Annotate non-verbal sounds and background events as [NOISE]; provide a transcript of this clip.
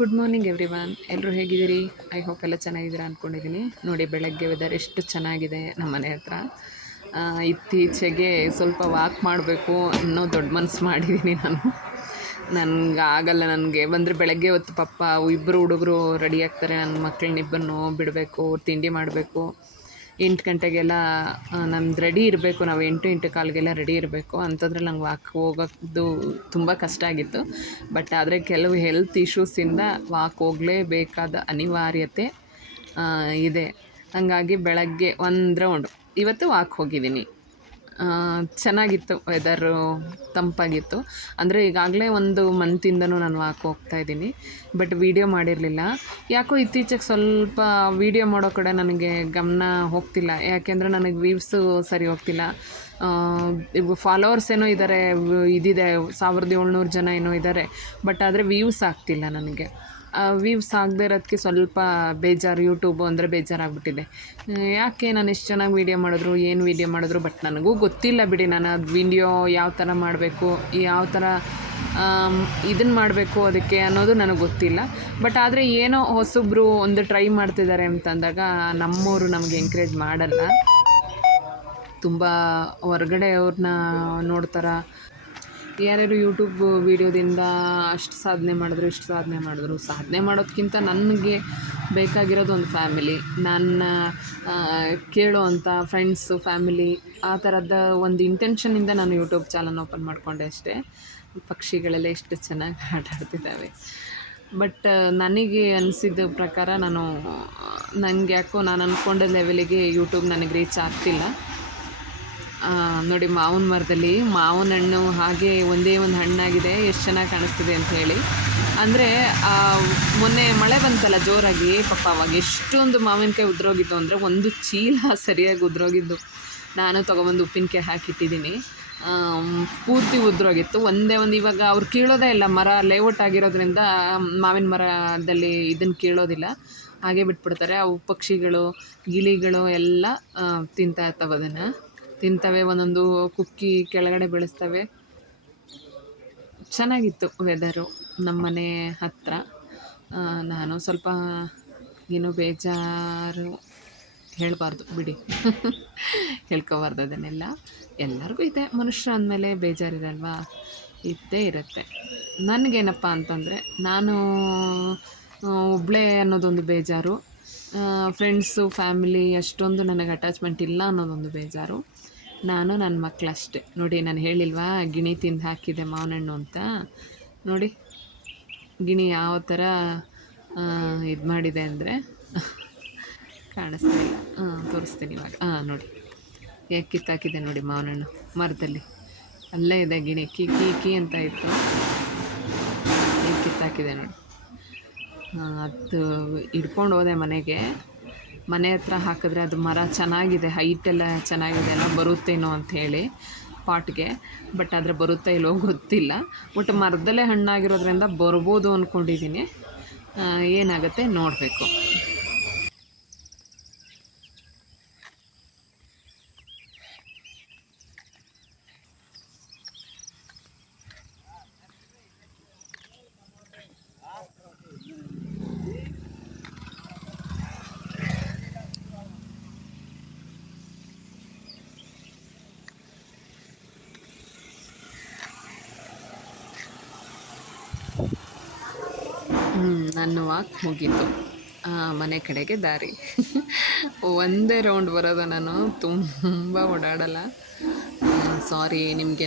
Good morning every one ಎಲ್ಲರೂ ಹೇಗಿದ್ದೀರಿ? I hope ಎಲ್ಲ ಚೆನ್ನಾಗಿದ್ದೀರಾ ಅಂದ್ಕೊಂಡಿದ್ದೀನಿ ನೋಡಿ, ಬೆಳಗ್ಗೆ ವೆದರ್ ಎಷ್ಟು ಚೆನ್ನಾಗಿದೆ ನಮ್ಮ ಮನೆ ಹತ್ರ. ಇತ್ತೀಚೆಗೆ ಸ್ವಲ್ಪ ವಾಕ್ ಮಾಡಬೇಕು ಅನ್ನೋ ದೊಡ್ಡ ಮನಸ್ಸು ಮಾಡಿದ್ದೀನಿ ನಾನು. ನನಗೆ ಆಗಲ್ಲ ನನಗೆ. ಬಂದರೆ ಬೆಳಗ್ಗೆ ಹೊತ್ತು ಪಪ್ಪ ಇಬ್ಬರು ಹುಡುಗರು ರೆಡಿ ಆಗ್ತಾರೆ. ನನ್ನ ಮಕ್ಕಳನ್ನಿಬ್ಬರನ್ನು ಬಿಡಬೇಕು, ತಿಂಡಿ ಮಾಡಬೇಕು. ಎಂಟು ಗಂಟೆಗೆಲ್ಲ ನಮ್ದು ರೆಡಿ ಇರಬೇಕು. ನಾವು ಎಂಟು ಎಂಟು ಕಾಲಿಗೆಲ್ಲ ರೆಡಿ ಇರಬೇಕು. ಅಂಥದ್ರಲ್ಲಿ ನಂಗೆ ವಾಕ್ ಹೋಗೋದು ತುಂಬ ಕಷ್ಟ ಆಗಿತ್ತು. ಬಟ್ ಆದರೆ ಕೆಲವು ಹೆಲ್ತ್ ಇಶ್ಯೂಸಿಂದ ವಾಕ್ ಹೋಗಲೇಬೇಕಾದ ಅನಿವಾರ್ಯತೆ ಇದೆ. ಹಾಗಾಗಿ ಬೆಳಗ್ಗೆ ಒಂದು ರೌಂಡ್ ಇವತ್ತು ವಾಕ್ ಹೋಗಿದ್ದೀನಿ. ಚೆನ್ನಾಗಿತ್ತು ವೆದರು ತಂಪಾಗಿತ್ತು. ಅಂದರೆ ಈಗಾಗಲೇ ಒಂದು ಮಂತಿಂದನೂ ನಾನು ವಾಕ್ ಹೋಗ್ತಾ ಇದ್ದೀನಿ. ಬಟ್ ವೀಡಿಯೋ ಮಾಡಿರಲಿಲ್ಲ. ಯಾಕೋ ಇತ್ತೀಚೆಗೆ ಸ್ವಲ್ಪ ವೀಡಿಯೋ ಮಾಡೋ ಕಡೆ ನನಗೆ ಗಮನ ಹೋಗ್ತಿಲ್ಲ. ಯಾಕೆಂದರೆ ನನಗೆ ವೀವ್ಸು ಸರಿ ಹೋಗ್ತಿಲ್ಲ. ಫಾಲೋವರ್ಸ್ ಏನೋ ಇದ್ದಾರೆ ಇದಿದೆ, ಸಾವಿರದ ಏಳ್ನೂರು ಜನ ಏನೋ ಇದ್ದಾರೆ ಬಟ್ ಆದರೆ ವೀವ್ಸ್ ಆಗ್ತಿಲ್ಲ ನನಗೆ. ವ್ಯೂವ್ಸ್ ಆಗದೆ ಇರೋದಕ್ಕೆ ಸ್ವಲ್ಪ ಬೇಜಾರು ಯೂಟ್ಯೂಬು ಅಂದರೆ ಬೇಜಾರಾಗ್ಬಿಟ್ಟಿದೆ. ಯಾಕೆ ನಾನು ಎಷ್ಟು ಚೆನ್ನಾಗಿ ವೀಡಿಯೋ ಮಾಡಿದ್ರು, ಏನು ವೀಡಿಯೋ ಮಾಡಿದ್ರು ಬಟ್ ನನಗೂ ಗೊತ್ತಿಲ್ಲ ಬಿಡಿ. ನಾನು ಅದು ವೀಡಿಯೋ ಯಾವ ಥರ ಮಾಡಬೇಕು, ಯಾವ ಥರ ಇದನ್ನು ಮಾಡಬೇಕು ಅದಕ್ಕೆ ಅನ್ನೋದು ನನಗೆ ಗೊತ್ತಿಲ್ಲ. ಬಟ್ ಆದರೆ ಏನೋ ಹೊಸಬ್ರು ಒಂದು ಟ್ರೈ ಮಾಡ್ತಿದ್ದಾರೆ ಅಂತಂದಾಗ ನಮ್ಮವರು ನಮಗೆ ಎಂಕರೇಜ್ ಮಾಡಲ್ಲ. ತುಂಬ ಹೊರಗಡೆ ಅವ್ರನ್ನ ನೋಡ್ತಾರ. ಯಾರ್ಯಾರು ಯೂಟ್ಯೂಬ್ ವೀಡಿಯೋದಿಂದ ಅಷ್ಟು ಸಾಧನೆ ಮಾಡಿದ್ರು, ಇಷ್ಟು ಸಾಧನೆ ಮಾಡಿದ್ರು, ಸಾಧನೆ ಮಾಡೋದಕ್ಕಿಂತ ನನಗೆ ಬೇಕಾಗಿರೋದು ಒಂದು ಫ್ಯಾಮಿಲಿ ನನ್ನ ಕೇಳುವಂಥ ಫ್ರೆಂಡ್ಸು ಫ್ಯಾಮಿಲಿ ಆ ಥರದ ಒಂದು ಇಂಟೆನ್ಷನಿಂದ ನಾನು ಯೂಟ್ಯೂಬ್ ಚಾನಲ್ ಓಪನ್ ಮಾಡಿಕೊಂಡೆ ಅಷ್ಟೇ. ಪಕ್ಷಿಗಳೆಲ್ಲ ಎಷ್ಟು ಚೆನ್ನಾಗಿ ಆಟಾಡ್ತಿದ್ದಾವೆ ಬಟ್ ನನಗೆ ಅನಿಸಿದ ಪ್ರಕಾರ ನಾನು ನನಗೆ ಯಾಕೋ ನಾನು ಅಂದ್ಕೊಂಡ ಲೆವೆಲಿಗೆ ಯೂಟ್ಯೂಬ್ ನನಗೆ ರೀಚ್ ಆಗ್ತಿಲ್ಲ. ನೋಡಿ, ಮಾವಿನ ಮರದಲ್ಲಿ ಮಾವಿನ ಹಣ್ಣು ಹಾಗೆ ಒಂದೇ ಒಂದು ಹಣ್ಣಾಗಿದೆ. ಎಷ್ಟು ಚೆನ್ನಾಗಿ ಕಾಣಿಸ್ತಿದೆ ಅಂತ ಹೇಳಿ. ಅಂದರೆ ಮೊನ್ನೆ ಮಳೆ ಬಂತಲ್ಲ ಜೋರಾಗಿ ಪಪ್ಪ ಅವಾಗ ಎಷ್ಟೊಂದು ಮಾವಿನಕಾಯಿ ಉದ್ರೋಗಿತ್ತು ಅಂದರೆ ಒಂದು ಚೀಲ ಸರಿಯಾಗಿ ಉದ್ರೋಗಿದ್ದು. ನಾನು ತೊಗೊಬಂದು ಉಪ್ಪಿನಕಾಯಿ ಹಾಕಿಟ್ಟಿದ್ದೀನಿ. ಪೂರ್ತಿ ಉದ್ರೋಗಿತ್ತು. ಒಂದೇ ಒಂದು ಇವಾಗ ಅವ್ರು ಕೀಳೋದೇ ಇಲ್ಲ, ಮರ ಲೇಔಟ್ ಆಗಿರೋದ್ರಿಂದ ಮಾವಿನ ಮರದಲ್ಲಿ ಇದನ್ನು ಕೀಳೋದಿಲ್ಲ. ಹಾಗೆ ಬಿಟ್ಬಿಡ್ತಾರೆ. ಅವು ಪಕ್ಷಿಗಳು, ಗಿಳಿಗಳು ಎಲ್ಲ ತಿಂತಾ ಇರ್ತವೆ ಅದನ್ನು. ತಿಂತವೆ, ಒಂದೊಂದು ಕುಕ್ಕಿ ಕೆಳಗಡೆ ಬೆಳೆಸ್ತವೆ. ಚೆನ್ನಾಗಿತ್ತು ವೆದರು ನಮ್ಮನೆ ಹತ್ತಿರ ನಾನು ಸ್ವಲ್ಪ ಏನು ಬೇಜಾರು ಹೇಳಬಾರ್ದು, ಬಿಡಿ. [LAUGHS] ಹೇಳ್ಕೋಬಾರ್ದು ಅದನ್ನೆಲ್ಲ. ಎಲ್ಲರಿಗೂ ಇದೆ, ಮನುಷ್ಯ ಅಂದಮೇಲೆ ಬೇಜಾರಿರಲ್ವಾ? ಇದ್ದೇ ಇರುತ್ತೆ. ನನಗೇನಪ್ಪ ಅಂತಂದರೆ, ನಾನು ಒಬ್ಳೆ ಅನ್ನೋದೊಂದು ಬೇಜಾರು. ಫ್ರೆಂಡ್ಸು ಫ್ಯಾಮಿಲಿ ಅಷ್ಟೊಂದು ನನಗೆ ಅಟ್ಯಾಚ್ಮೆಂಟ್ ಇಲ್ಲ ಅನ್ನೋದೊಂದು ಬೇಜಾರು. ನಾನು ನನ್ನ ಮಕ್ಕಳಷ್ಟೇ ನೋಡಿ, ನಾನು ಹೇಳಿಲ್ವಾ, ಗಿಣಿ ತಿಂದು ಹಾಕಿದೆ ಮಾವನಣ್ಣು ಅಂತ. ನೋಡಿ, ಗಿಣಿ ಯಾವ ಥರ ಇದು ಮಾಡಿದೆ ಅಂದರೆ [LAUGHS] ಕಾಣಿಸ್ತಿಲ್ಲ. ಹಾಂ ತೋರಿಸ್ತೀನಿ ಇವಾಗ. ಹಾಂ ನೋಡಿ. ಏ, ಕಿತ್ತಾಕಿದೆ ನೋಡಿ ಮಾವನಣ್ಣು, ಮರದಲ್ಲಿ. ಅಲ್ಲೇ ಇದೆ ಗಿಣಿ. ಕಿ ಕಿ ಕಿ ಅಂತ ಇತ್ತು. ಹೇಗೆ ಕಿತ್ತಾಕಿದೆ ನೋಡಿ. ಅದು ಹಿಡ್ಕೊಂಡು ಹೋದೆ ಮನೆಗೆ. ಮನೆ ಹತ್ರ ಹಾಕಿದ್ರೆ ಅದು ಮರ ಚೆನ್ನಾಗಿದೆ ಹೈಟೆಲ್ಲ ಚೆನ್ನಾಗಿದೆ, ಎಲ್ಲ ಬರುತ್ತೇನೋ ಅಂತ ಹೇಳಿ ಪಾಟ್ಗೆ. ಬಟ್ ಆದರೆ ಬರುತ್ತಾ ಇಲ್ಲೋ ಗೊತ್ತಿಲ್ಲ. ಒಟ್ಟು ಮರದಲ್ಲೇ ಹಣ್ಣಾಗಿರೋದ್ರಿಂದ ಬರ್ಬೋದು ಅಂದ್ಕೊಂಡಿದ್ದೀನಿ ಏನಾಗುತ್ತೆ ನೋಡಬೇಕು. ನನ್ನ ವಾಕ್ ಮುಗೀತು. ಮನೆ ಕಡೆಗೆ ದಾರಿ. ಒಂದೇ ರೌಂಡ್ ಬರೋದು ನಾನು. ತುಂಬ ಓಡಾಡಲ್ಲ. ಸಾರಿ ನಿಮಗೆ